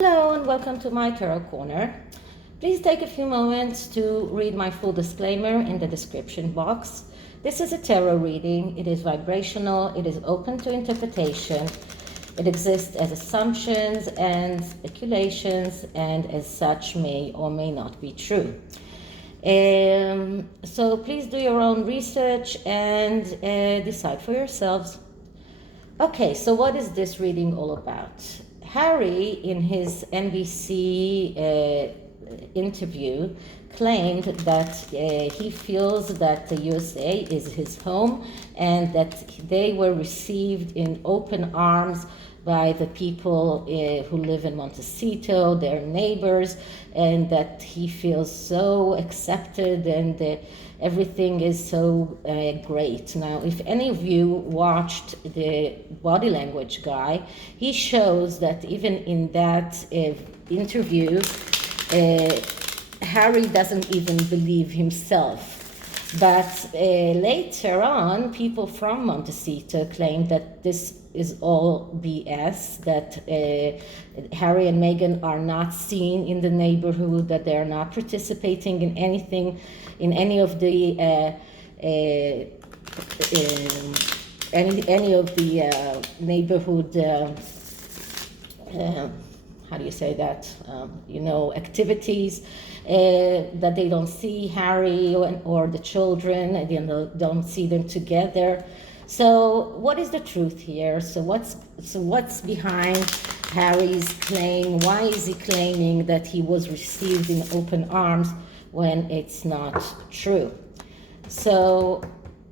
Hello and welcome to my Tarot Corner. Please take a few moments to read my full disclaimer in the description box. This is a tarot reading. It is vibrational. It is open to interpretation. It exists as assumptions and speculations, and as such may or may not be true. So please do your own research and decide for yourselves. Okay, so what is this reading all about? Harry, in his NBC interview, claimed that he feels that the USA is his home and that they were received in open arms by the people who live in Montecito, their neighbors, and that he feels so accepted and everything is so great. Now, if any of you watched the body language guy, he shows that even in that interview, Harry doesn't even believe himself. But later on, people from Montecito claim that this is all BS, that Harry and Meghan are not seen in the neighborhood, that they are not participating in anything, in any of the neighborhood how do you say that, activities, that they don't see Harry or the children, and they don't see them together. So what is the truth here? So what's behind Harry's claim? Why is he claiming that he was received in open arms when it's not true? So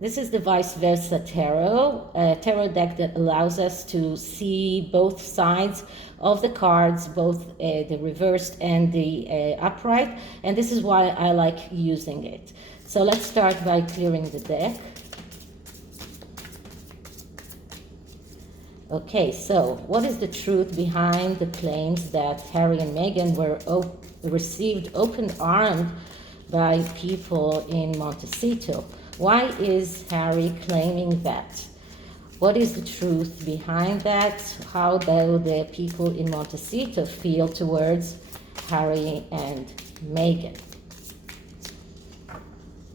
this is the Viceversa Tarot, a tarot deck that allows us to see both sides of the cards, both the reversed and the upright, and this is why I like using it. So let's start by clearing the deck. Okay, so what is the truth behind the claims that Harry and Meghan were received open-armed by people in Montecito? Why is Harry claiming that? What is the truth behind that? How do the people in Montecito feel towards Harry and Meghan?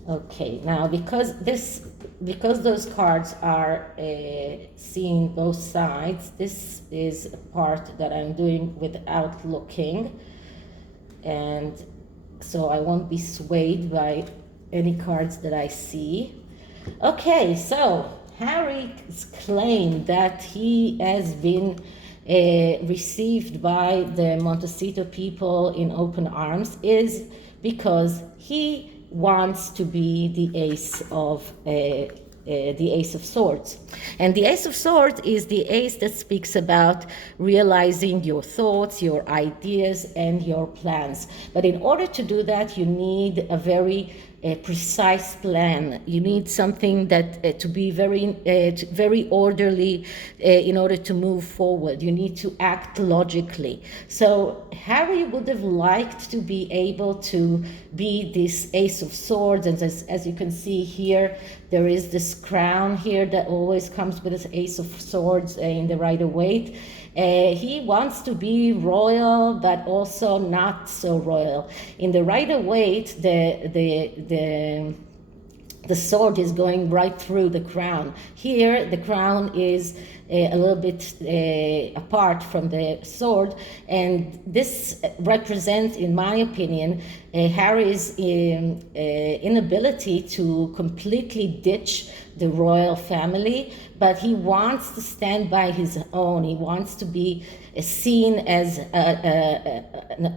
Okay, now because those cards are seeing both sides, this is a part that I'm doing without looking, and so I won't be swayed by any cards that I see. Okay, so Harry's claim that he has been received by the Montecito people in open arms is because he wants to be the Ace of Swords. And the Ace of Swords is the ace that speaks about realizing your thoughts, your ideas, and your plans. But in order to do that, you need a very precise plan. You need something that to be very orderly in order to move forward. You need to act logically. So Harry would have liked to be able to be this Ace of Swords, and as you can see here, there is this crown here that always comes with this Ace of Swords in the Rider-Waite. He wants to be royal, but also not so royal. In the Rider-Waite, the sword is going right through the crown. Here, the crown is a little bit apart from the sword, and this represents, in my opinion, Harry's inability to completely ditch the royal family, but he wants to stand by his own. He wants to be seen as a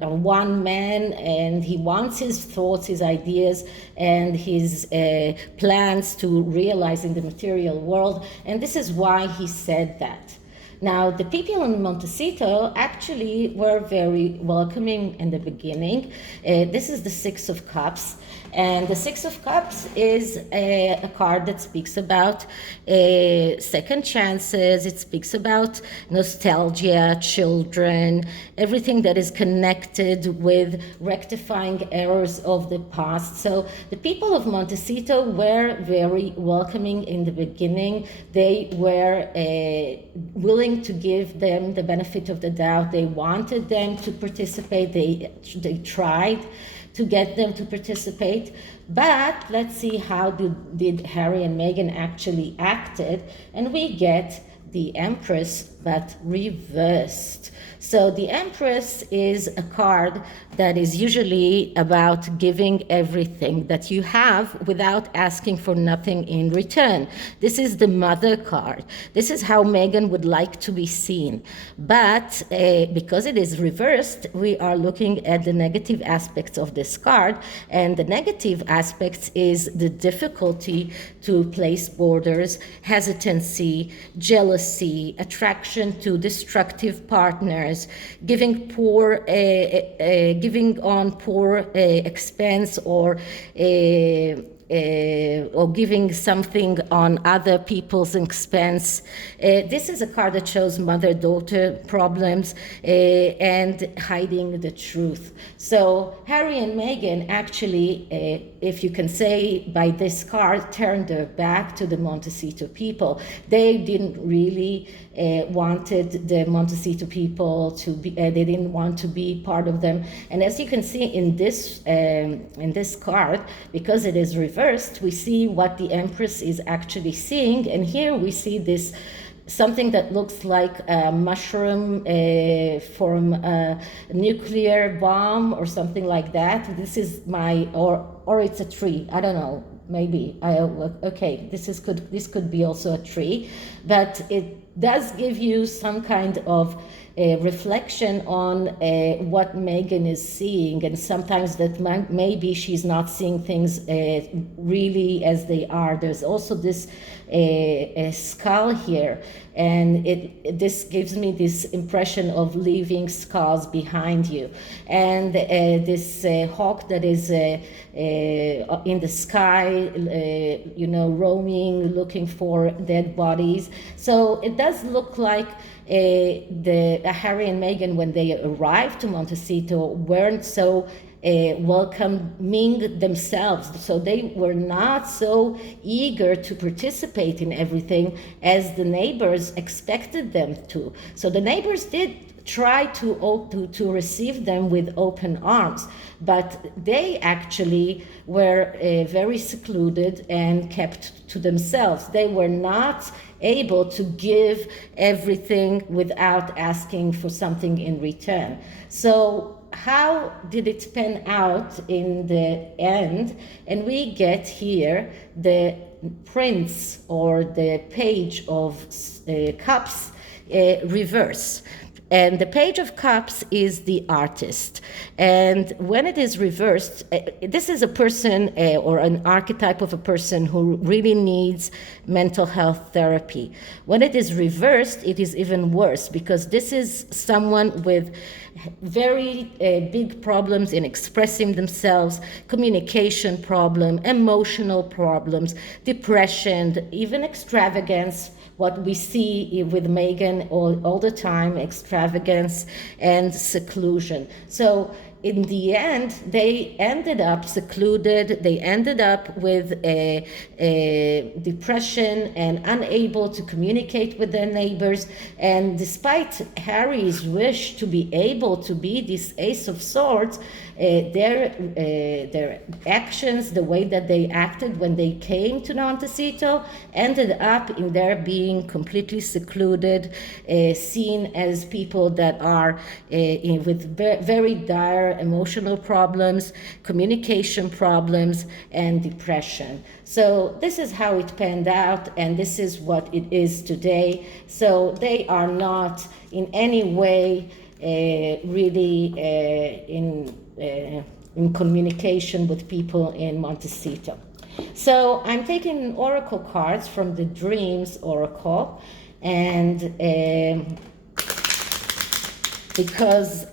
one man, and he wants his thoughts, his ideas, and his plans to realize in the material world, and this is why he said that. Now, the people in Montecito actually were very welcoming in the beginning. This is the Six of Cups, and the Six of Cups is a card that speaks about second chances. It speaks about nostalgia, children, everything that is connected with rectifying errors of the past. So the people of Montecito were very welcoming in the beginning. They were willing willing to give them the benefit of the doubt. They wanted them to participate. They tried to get them to participate. But let's see how did Harry and Meghan actually acted. And we get the Empress, but reversed. So the Empress is a card that is usually about giving everything that you have without asking for nothing in return. This is the Mother card. This is how Meghan would like to be seen. But because it is reversed, we are looking at the negative aspects of this card. And the negative aspects is the difficulty to place borders, hesitancy, jealousy, attraction to destructive partners, giving on poor expense, or giving something on other people's expense. This is a card that shows mother-daughter problems and hiding the truth. So Harry and Meghan actually, if you can say by this card, turned their back to the Montecito people. They didn't really wanted the Montecito people to be, they didn't want to be part of them. And as you can see in this card, because it is reversed, we see what the Empress is actually seeing. And here we see this something that looks like a mushroom from a nuclear bomb or something like that. This is or it's a tree. I don't know. Maybe okay. This could be also a tree, but it does give you some kind of reflection on what Meghan is seeing, and sometimes that maybe she's not seeing things really as they are. There's also this skull here, and this gives me this impression of leaving skulls behind you, and this hawk that is in the sky, roaming, looking for dead bodies. So it does look like Harry and Meghan, when they arrived to Montecito, weren't so welcoming themselves. So they were not so eager to participate in everything as the neighbors expected them to. So the neighbors did try to receive them with open arms, but they actually were very secluded and kept to themselves. They were not able to give everything without asking for something in return. So how did it pan out in the end? And we get here the Prince, or the Page of Cups, reverse. And the Page of Cups is the artist. And when it is reversed, this is a person or an archetype of a person who really needs mental health therapy. When it is reversed, it is even worse, because this is someone with very big problems in expressing themselves, communication problem, emotional problems, depression, even extravagance. What we see with Meghan all the time, extravagance and seclusion. So in the end, they ended up secluded. They ended up with a depression and unable to communicate with their neighbors. And despite Harry's wish to be able to be this Ace of Swords, their actions, the way that they acted when they came to Montecito, ended up in their being completely secluded, seen as people that are with very dire emotional problems, communication problems, and depression. So this is how it panned out, and this is what it is today. So they are not in any way really in communication with people in Montecito. So I'm taking oracle cards from the Dreams Oracle, and because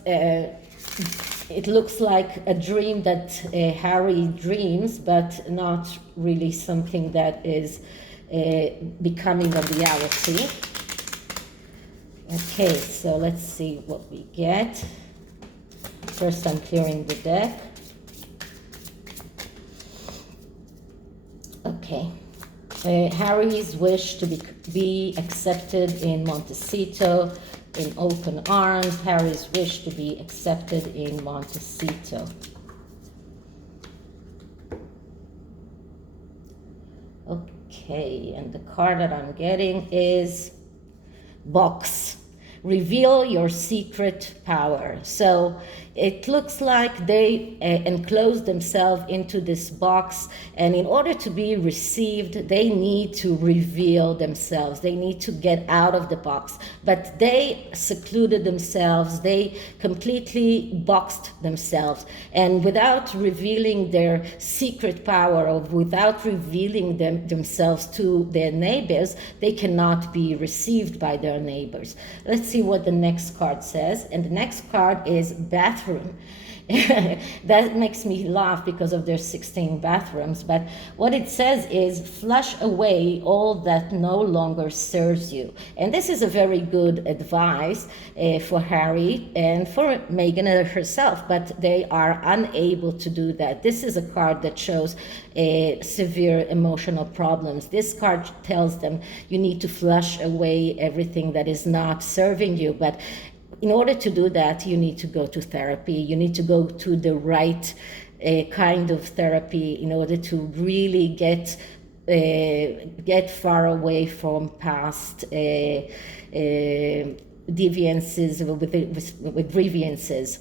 it looks like a dream that Harry dreams, but not really something that is becoming a reality. Okay, so let's see what we get. First, I'm clearing the deck. Okay. Harry's wish to be accepted in Montecito, in open arms. Harry's wish to be accepted in Montecito. Okay, and the card that I'm getting is box. Reveal your secret power. So it looks like they enclose themselves into this box, and in order to be received, they need to reveal themselves. They need to get out of the box. But they secluded themselves. They completely boxed themselves. And without revealing their secret power, or without revealing themselves to their neighbors, they cannot be received by their neighbors. Let's see what the next card says. And the next card is bathroom. That makes me laugh because of their 16 bathrooms. But what it says is flush away all that no longer serves you. And this is a very good advice for Harry and for Meghan herself, but they are unable to do that. This is a card that shows severe emotional problems. This card tells them you need to flush away everything that is not serving you. But in order to do that, you need to go to therapy. You need to go to the right kind of therapy in order to really get far away from past deviances with grievances.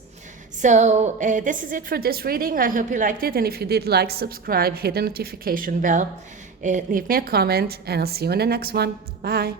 So this is it for this reading. I hope you liked it, and if you did, like, subscribe, hit the notification bell, leave me a comment, and I'll see you in the next one. Bye.